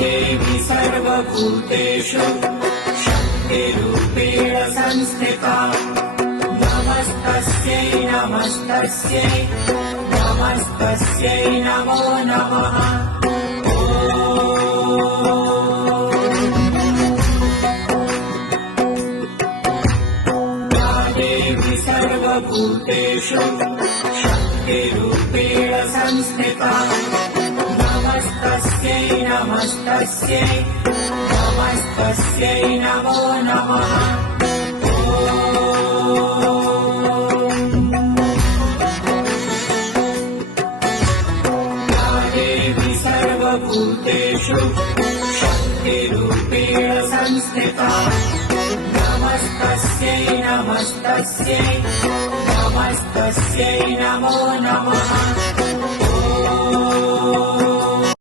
देवी सर्वभूतेषु शक्तिरूपेण संस्थिता नमस्तस्यै नमस्तस्यै नमस्तस्यै नमो नमः। देवी सर्वभूतेषु शक्तिरूपेण संस्थिता नमस्तस्यै नमस्तस्यै नमस्तस्यै नमो नमः। देवी सर्वभूतेषु शक्तिरूपेण संस्थिता नमस्तस्यै नमस्तस्यै नमस्तस्यै नमो नमः।